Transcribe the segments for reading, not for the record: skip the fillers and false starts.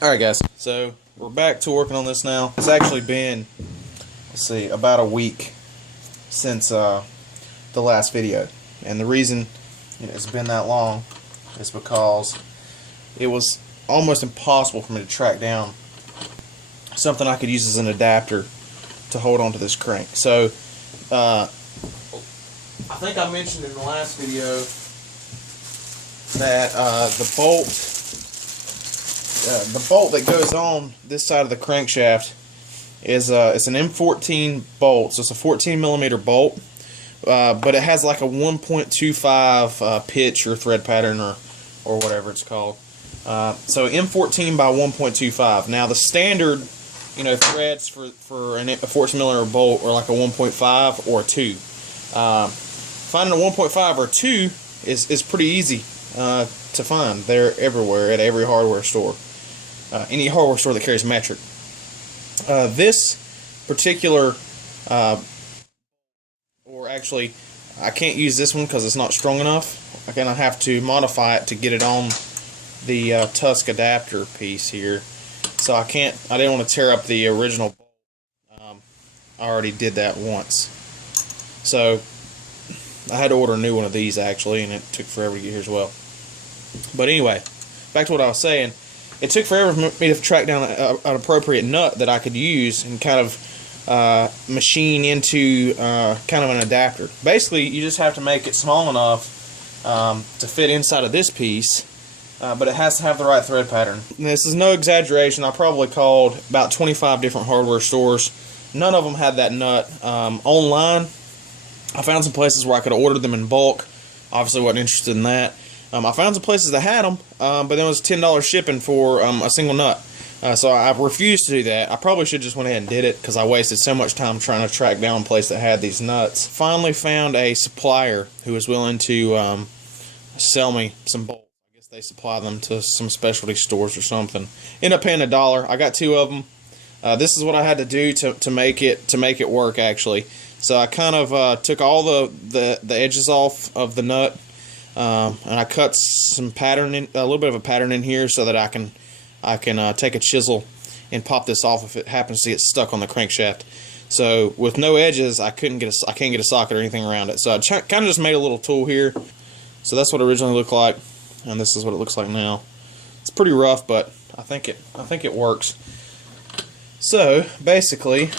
Alright guys, so we're back to working on this now. It's actually been, let's see, about a week since the last video. And the reason it's been that long is because it was almost impossible for me to track down something I could use as an adapter to hold onto this crank. So, I think I mentioned in the last video that the bolt that goes on this side of the crankshaft is it's an M14 bolt, so it's a 14mm bolt, but it has like a 1.25 pitch or thread pattern or whatever it's called. So M14 by 1.25. Now the standard, threads for a 14mm bolt are like a 1.5 or a 2. Finding a 1.5 or 2 is pretty easy to find. They're everywhere at every hardware store. Any hardware store that carries metric. This particular, or actually, I can't use this one because it's not strong enough. I'm gonna have to modify it to get it on the Tusk adapter piece here. So I didn't want to tear up the original bolt. I already did that once. So I had to order a new one of these actually, and it took forever to get here as well. But anyway, back to what I was saying. It took forever for me to track down an appropriate nut that I could use and kind of machine into kind of an adapter. Basically, you just have to make it small enough to fit inside of this piece, but it has to have the right thread pattern. And this is no exaggeration. I probably called about 25 different hardware stores. None of them had that nut. Online, I found some places where I could order them in bulk. Obviously, wasn't interested in that. I found some places that had them, but then it was $10 shipping for a single nut. So I refused to do that. I probably should have just went ahead and did it because I wasted so much time trying to track down a place that had these nuts. Finally found a supplier who was willing to sell me some bolts. I guess they supply them to some specialty stores or something. Ended up paying $1. I got 2 of them. This is what I had to do to make it work actually. So I kind of took all the edges off of the nut. And I cut some pattern in, a little bit of a pattern in here so that I can take a chisel and pop this off if it happens to get stuck on the crankshaft. So with no edges, I can't get a socket or anything around it. So I kind of just made a little tool here. So that's what it originally looked like, and this is what it looks like now. It's pretty rough, but I think it works. So basically,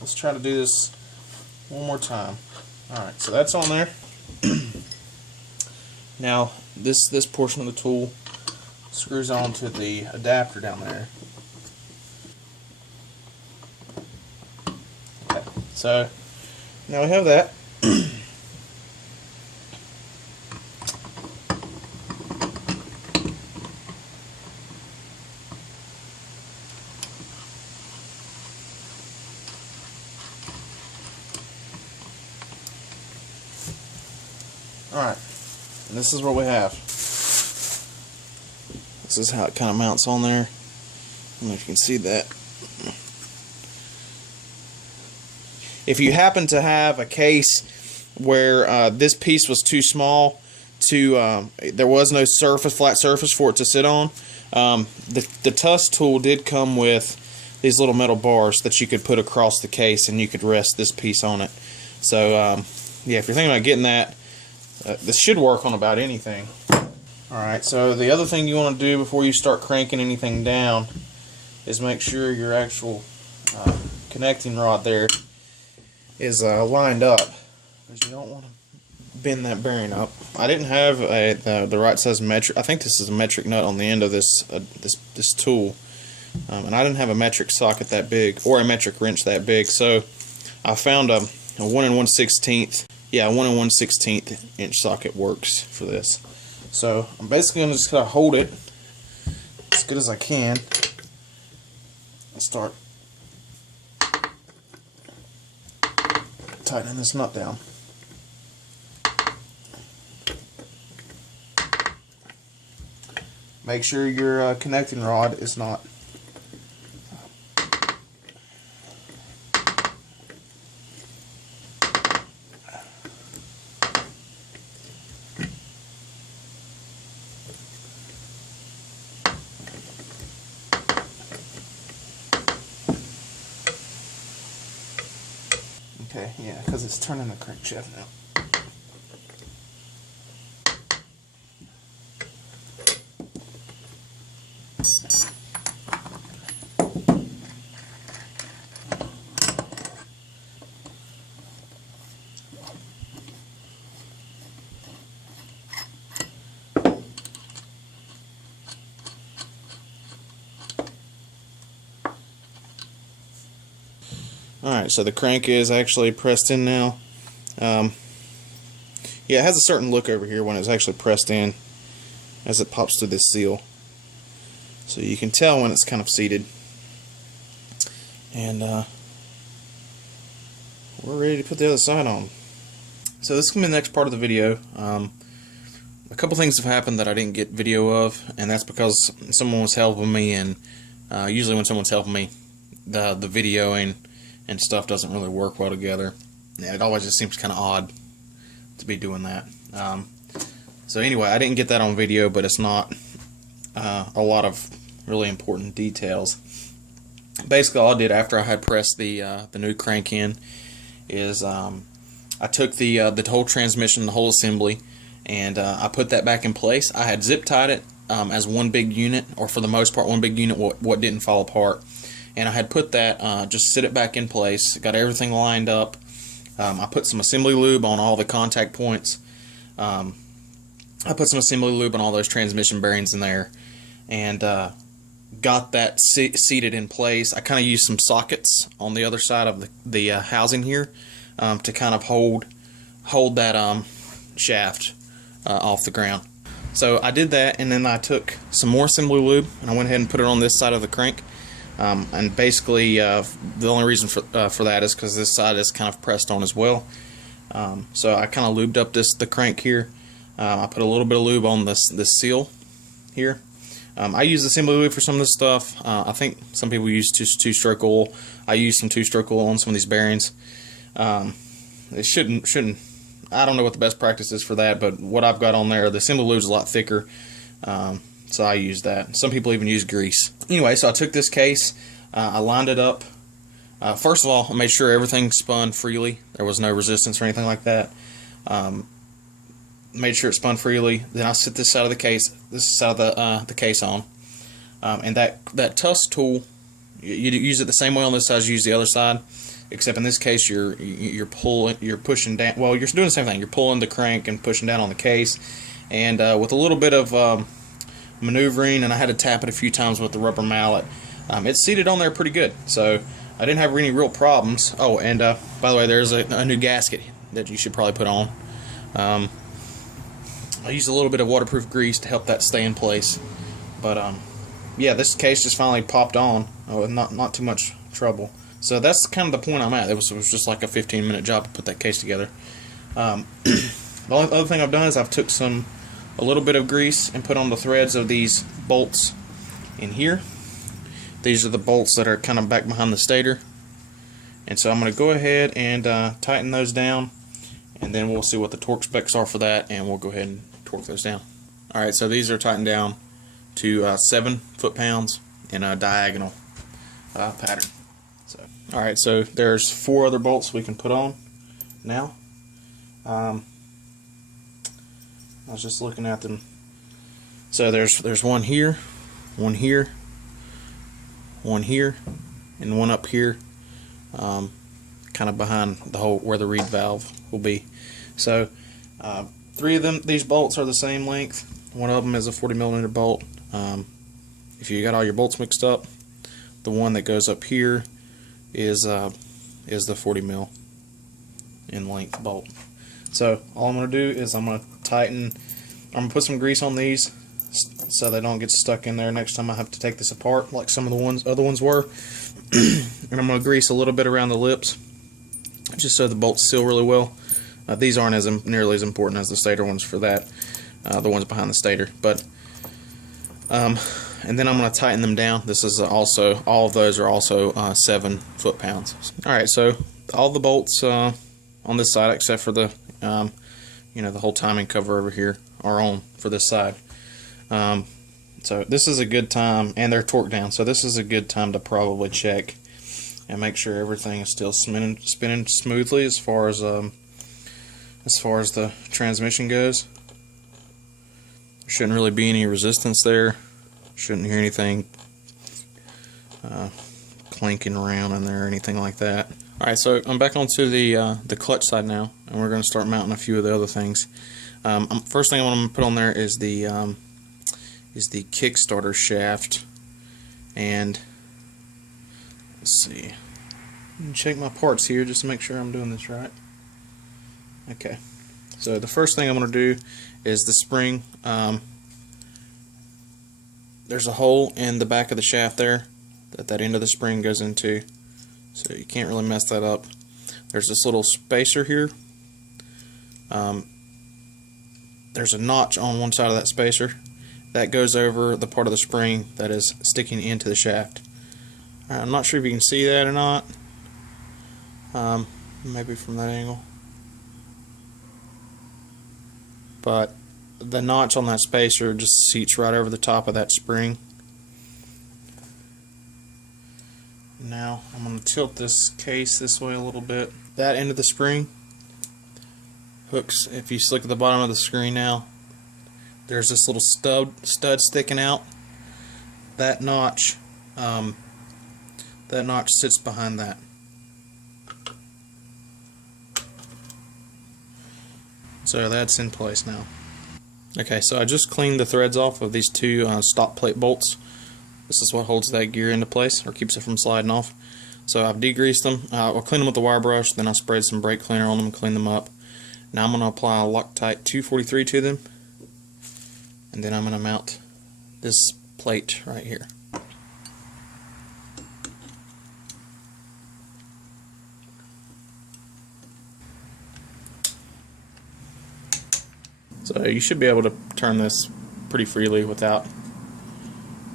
let's try to do this one more time. All right, so that's on there. Now this portion of the tool screws onto the adapter down there. Okay, so now we have that. Alright, and this is what we have. This is how it kind of mounts on there. I don't know if you can see that. If you happen to have a case where this piece was too small to, there was no flat surface for it to sit on, the Tusk tool did come with these little metal bars that you could put across the case and you could rest this piece on it. So, yeah, if you're thinking about getting that, this should work on about anything. Alright, so the other thing you want to do before you start cranking anything down is make sure your actual connecting rod there is lined up, because you don't want to bend that bearing up. I didn't have the right size metric. I think this is a metric nut on the end of this this tool, and I didn't have a metric socket that big or a metric wrench that big, so I found a 1 1/16. Yeah, 1 1/16 inch socket works for this. So I'm basically going to just kind of hold it as good as I can and start tightening this nut down. Make sure your connecting rod is not Okay, yeah, because it's turning the crankshaft now. Alright, so the crank is actually pressed in now. Yeah, it has a certain look over here when it's actually pressed in as it pops through this seal. So you can tell when it's kind of seated. And we're ready to put the other side on. So this is going to be the next part of the video. A couple things have happened that I didn't get video of, and that's because someone was helping me, and usually when someone's helping me, the videoing and stuff doesn't really work well together. Yeah, it always just seems kind of odd to be doing that. So anyway, I didn't get that on video, but it's not a lot of really important details. Basically, all I did after I had pressed the new crank in is I took the whole transmission, the whole assembly, and I put that back in place. I had zip tied it as one big unit, or for the most part one big unit, what didn't fall apart. And I had put that, just sit it back in place, got everything lined up. I put some assembly lube on all the contact points. I put some assembly lube on all those transmission bearings in there, and got that seated in place. I kind of used some sockets on the other side of the housing here to kind of hold that shaft off the ground. So I did that, and then I took some more assembly lube and I went ahead and put it on this side of the crank. And basically the only reason for that is because this side is kind of pressed on as well. So I kind of lubed up the crank here. I put a little bit of lube on this seal here. I use assembly lube for some of this stuff. I think some people use two-stroke oil. I use some two-stroke oil on some of these bearings. It shouldn't. I don't know what the best practice is for that, but what I've got on there, the assembly lube is a lot thicker. So I use that. Some people even use grease. Anyway, so I took this case, I lined it up. First of all, I made sure everything spun freely. There was no resistance or anything like that. Made sure it spun freely. Then I set this side of the case, the case on, and that tusk tool, you use it the same way on this side as you use the other side, except in this case you're pushing down. Well, you're doing the same thing. You're pulling the crank and pushing down on the case, and with a little bit of maneuvering, and I had to tap it a few times with the rubber mallet. It's seated on there pretty good, so I didn't have any real problems. Oh, and by the way, there's a new gasket that you should probably put on. I used a little bit of waterproof grease to help that stay in place, but yeah, this case just finally popped on. Oh, not too much trouble. So that's kind of the point I'm at. It was just like a 15-minute job to put that case together. The only other thing I've done is I've took a little bit of grease and put on the threads of these bolts in here. These are the bolts that are kind of back behind the stator, and so I'm going to go ahead and tighten those down, and then we'll see what the torque specs are for that, and we'll go ahead and torque those down. Alright, so these are tightened down to 7 foot-pounds in a diagonal pattern. Alright, so there's 4 other bolts we can put on now. I was just looking at them. So there's one here, one here, one here, and one up here, kind of behind the hole where the reed valve will be. So 3 of them, these bolts are the same length. One of them is a 40mm bolt. If you got all your bolts mixed up, the one that goes up here is the 40mm in length bolt. So all I'm going to do is I'm going to put some grease on these so they don't get stuck in there next time I have to take this apart like some of the other ones were. And I'm going to grease a little bit around the lips just so the bolts seal really well. These aren't nearly as important as the stator ones for that, the ones behind the stator. But and then I'm going to tighten them down. This is also, all of those are also 7 foot-pounds. Alright, so all the bolts on this side except for the the whole timing cover over here are on for this side. So this is a good time, and they're torqued down, so this is a good time to probably check and make sure everything is still spinning smoothly as far as the transmission goes. There shouldn't really be any resistance there. Shouldn't hear anything clanking around in there or anything like that. Alright, so I'm back onto the clutch side now, and we're going to start mounting a few of the other things. First thing I'm going to put on there is the Kickstarter shaft, and let's see. Check my parts here just to make sure I'm doing this right. Okay, so the first thing I'm going to do is the spring. There's a hole in the back of the shaft there that end of the spring goes into, so you can't really mess that up. There's this little spacer here. There's a notch on one side of that spacer that goes over the part of the spring that is sticking into the shaft. I'm not sure if you can see that or not. Maybe from that angle. But the notch on that spacer just seats right over the top of that spring. Now I'm going to tilt this case this way a little bit. That end of the spring hooks, if you look at the bottom of the screen now, there's this little stud sticking out. That notch sits behind that. So that's in place now. Okay, so I just cleaned the threads off of these two stop plate bolts. This is what holds that gear into place, or keeps it from sliding off. So I've degreased them. I'll clean them with the wire brush, then I sprayed some brake cleaner on them and clean them up. Now I'm going to apply a Loctite 243 to them, and then I'm going to mount this plate right here. So you should be able to turn this pretty freely without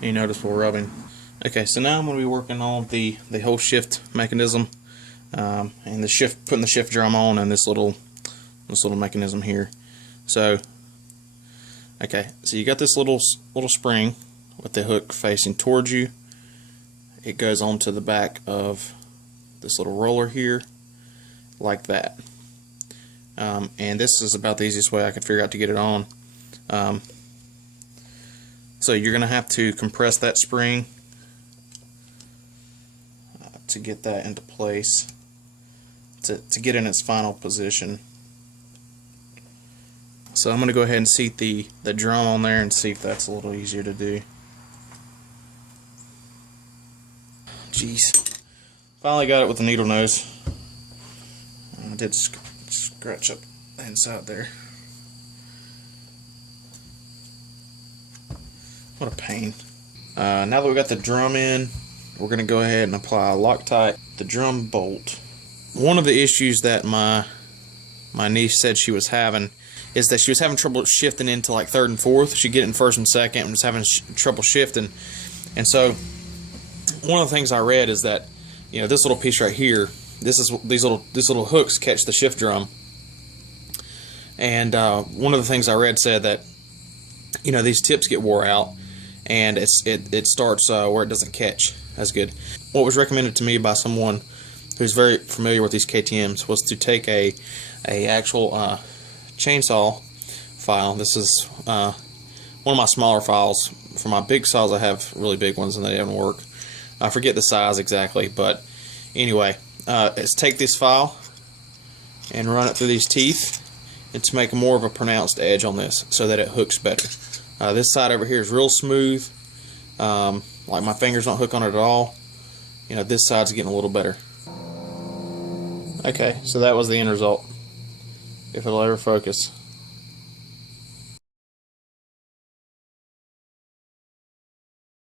any noticeable rubbing. Okay, so now I'm going to be working on the whole shift mechanism, and putting the shift drum on, and this little mechanism here. So, okay, so you got this little spring with the hook facing towards you. It goes onto the back of this little roller here, like that. And this is about the easiest way I could figure out to get it on. So you're going to have to compress that spring to get that into place, to get in its final position. So I'm going to go ahead and seat the drum on there and see if that's a little easier to do. Jeez. Finally got it with the needle nose. I did scratch up the inside there. What a pain. Now that we got the drum in, we're going to go ahead and apply Loctite the drum bolt. One of the issues that my niece said she was having is that she was having trouble shifting into like third and fourth. She'd get in first and second and was having trouble shifting. And so one of the things I read is that, you know, this little piece right here, these little hooks catch the shift drum. And one of the things I read said that, you know, these tips get wore out, and it starts where it doesn't catch as good. What was recommended to me by someone who's very familiar with these KTMs was to take a actual chainsaw file. This is one of my smaller files. For my big saws, I have really big ones and they don't work. I forget the size exactly, but anyway, is take this file and run it through these teeth, and to make more of a pronounced edge on this so that it hooks better. This side over here is real smooth, like my fingers don't hook on it at all. You know, this side's getting a little better. Okay, so that was the end result, if it'll ever focus.